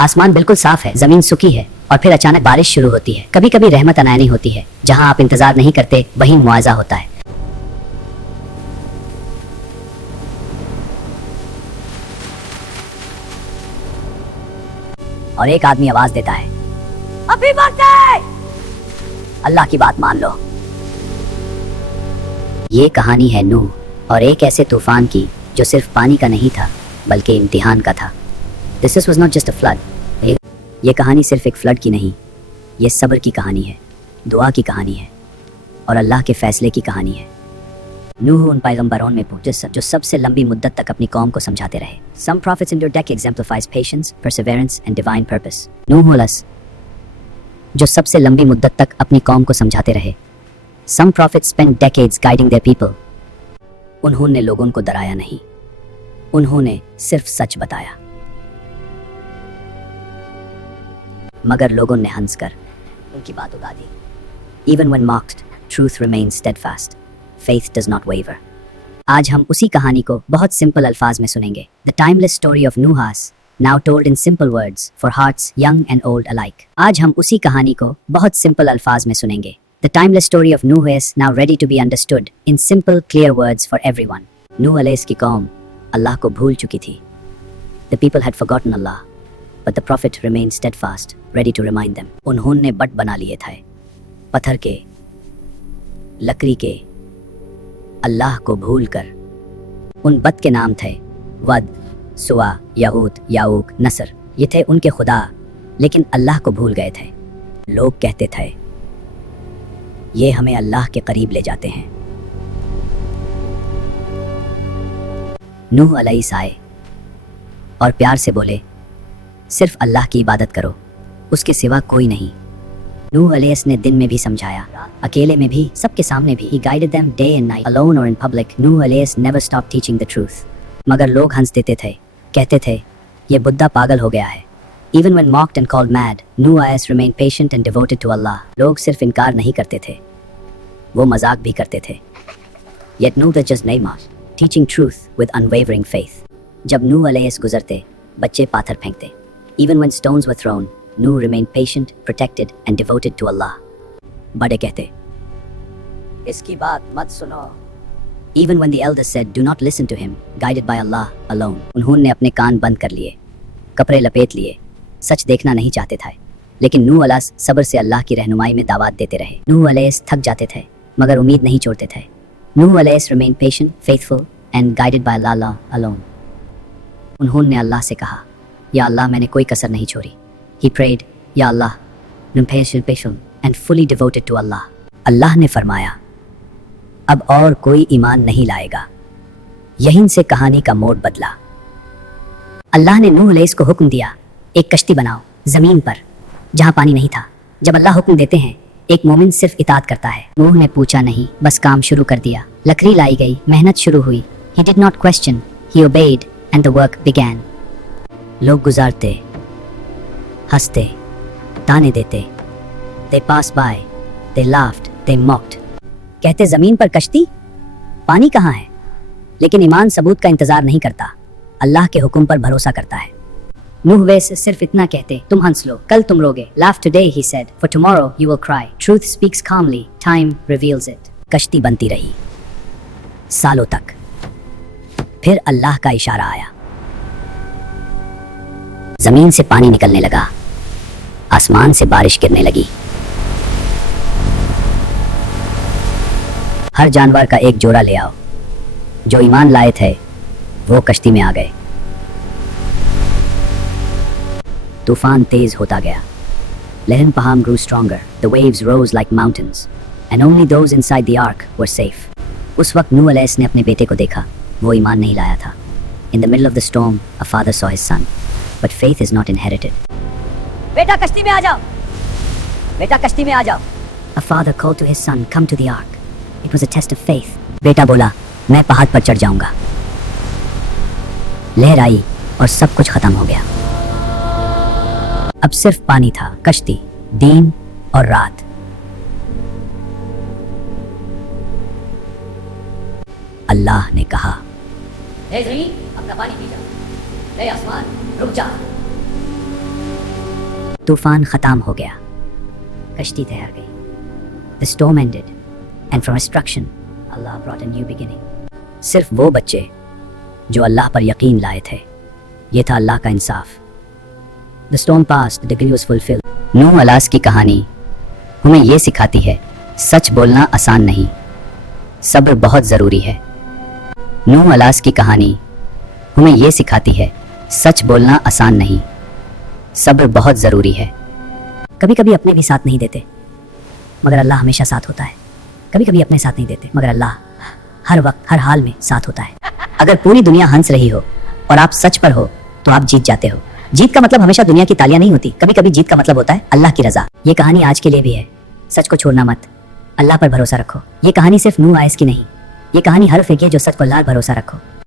आसमान बिल्कुल साफ है, जमीन सूखी है और फिर अचानक बारिश शुरू होती है। कभी कभी रहमत अनायानी होती है, जहां आप इंतजार नहीं करते वहीं मुआवजा होता है। और एक आदमी आवाज देता है, अभी बर्थडे! अल्लाह की बात मान लो। ये कहानी है नूह और एक ऐसे तूफान की जो सिर्फ पानी का नहीं था बल्कि इम्तिहान का था। This was not just a flood. ये कहानी सिर्फ एक फ्लड की नहीं, ये सब्र की कहानी है, दुआ की कहानी है और अल्लाह के फैसले की कहानी है। नूह उन पैगंबरों में जो सबसे लंबी मुद्दत तक अपनी कौम को समझाते रहे। Some prophets endured decades exemplifies patience, perseverance and divine purpose. नूह जो सबसे लंबी मुद्दत तक अपनी कौम को समझाते रहे। Some prophets spent decades guiding their people. उन्होंने लोगों को डराया नहीं, उन्होंने सिर्फ सच बताया। मगर लोगों ने हंसकर उनकी बात उड़ा दी। Even when mocked, truth remains steadfast. Faith does not waver. आज हम उसी कहानी को बहुत सिंपल अल्फाज में सुनेंगे। The timeless story of Nuhas, now told in simple words for hearts young and old alike. आज हम उसी कहानी को बहुत सिंपल अल्फाज में सुनेंगे। The timeless story of Nuh is now ready to be understood in simple, clear words for everyone. Nuh अलैहि की कौम अल्लाह को भूल चुकी थी। The people had forgotten Allah, but the prophet remained steadfast, ready to remind them. उन्होंने but बना लिए थे, पत्थर के, लकड़ी के, अल्लाह को भूलकर। उन बत के नाम थे वद, सुआ, यहूद, याऊक, नसर। ये थे उनके खुदा, लेकिन अल्लाह को भूल गए थे। लोग कहते थे, ये हमें अल्लाह के करीब ले जाते हैं। नूह अलैहि आए और प्यार से बोले, सिर्फ अल्लाह की इबादत करो, उसके सिवा कोई नहीं। नूह अलैहि ने दिन में भी समझाया, अकेले में भी, सबके सामने भी। He guided them day and night, alone or in public. नूह अलैहि never stopped teaching the truth. मगर लोग हंस देते थे, कहते थे, ये बुद्धा पागल हो गया है। Even when mocked and called mad, Nuh AS remained patient and devoted to Allah. लोग सिर्फ इनकार नहीं करते थे, वो मजाक भी करते थे। Yet Nuh was just Naimah, teaching truth with unwavering faith. जब नूह अलैहि गुजरते, बच्चे पाथर फेंकते। Even when stones were thrown, Nuh remained patient, protected and devoted to Allah. बड़े कहते, इसकी बात मत सुनो। Even when the elders said, do not listen to him, guided by Allah alone. उन्होंने अपने कान बंद कर लिए, कपड़े लपेट लिए, सच देखना नहीं चाहते थे। लेकिन नूह अलैहि सब्र से अल्लाह की रहनुमाई में दावत देते रहे। नूह अलैहि थक जाते थे, मगर उम्मीद नहीं छोड़ते थे। नूह अलैहि remained patient, faithful and guided by Allah alone. उन्होंने अल्लाह से कहा, या अल्लाह मैंने कोई कसर नहीं छोड़ी। He prayed, या अल्लाह, I'm patient and fully devoted to Allah. अल्लाह ने फरमाया, अब और कोई ईमान नहीं लाएगा। यहीं से कहानी का मोड़ बदला। अल्लाह ने नूह अलैहि को हुक्म दिया, एक कश्ती बनाओ जमीन पर जहां पानी नहीं था। जब अल्लाह हुक्म देते हैं, एक मोमिन सिर्फ इताअत करता है। नूह ने पूछा नहीं, बस काम शुरू कर दिया। लकड़ी लाई गई, मेहनत शुरू हुई। He did not question, he obeyed and the work began. लोग गुजारते, हंसते, ताने देते। They passed by, they laughed, they mocked. कहते जमीन पर कश्ती, पानी कहाँ है? लेकिन ईमान सबूत का इंतजार नहीं करता, अल्लाह के हुक्म पर भरोसा करता है। नूह वैसे सिर्फ इतना कहते, तुम हंस लो, कल तुम रोगे। Laugh today, he said, for tomorrow you will cry. Truth speaks calmly, time reveals it. कश्ती बनती रही सालों तक। फिर अल्लाह का इशारा आया, जमीन से पानी निकलने लगा, आसमान से बारिश गिरने लगी। हर जानवर का एक जोड़ा ले आओ। जो ईमान लाए थे वो कश्ती में आ गए। तूफान तेज होता गया। लहन पहाड़ grew stronger. The waves rose like mountains, and only those inside the ark were safe. उस वक्त नूह अलैहि ने अपने बेटे को देखा, वो ईमान नहीं लाया था। In the middle of the storm, a father saw his son, but faith is not inherited. बेटा कश्ती में आ जाओ, बेटा कश्ती में आ जाओ। A father called to his son, come to the ark. It was a test of faith. बेटा बोला, मैं पहाड़ पर चढ़ जाऊंगा। लहर आई और सब कुछ खत्म हो गया। अब सिर्फ पानी था, कश्ती, दिन और रात। अल्लाह ने कहा, हे ज़मीन अपना पानी पी जा, हे आसमान रुक जा। तूफान ख़त्म हो गया, कश्ती तैयार गई. The storm ended, and from destruction, Allah brought a new beginning. सिर्फ वो बच्चे जो अल्लाह पर यकीन लाए थे, ये था अल्लाह का इंसाफ. The storm passed, the decree was fulfilled. नूह अलैहिस्सलाम की कहानी हमें ये सिखाती है, सच बोलना आसान नहीं, सब्र बहुत ज़रूरी है. नूह अलैहिस्सलाम की कहानी हमें ये सिखाती है, सच बोलना आसान नहीं, सब्र बहुत ज़रूरी है. कभी कभी अपने भी साथ नहीं देते, मगर अल्लाह हमेशा साथ होता है. कभी कभी अपने साथ नहीं देते, मगर अल्लाह हर वक्त हर हाल में साथ होता है. अगर पूरी दुनिया हंस रही हो और आप सच पर हो तो आप जीत जाते हो. जीत का मतलब हमेशा दुनिया की तालियां नहीं होती, कभी कभी जीत का मतलब होता है अल्लाह की रजा. ये कहानी आज के लिए भी है. सच को छोड़ना मत, अल्लाह पर भरोसा रखो. ये कहानी सिर्फ नूह अलैहिस्सलाम की नहीं, ये कहानी हर फिर की है जो सच को अल्लाह पर भरोसा रखो.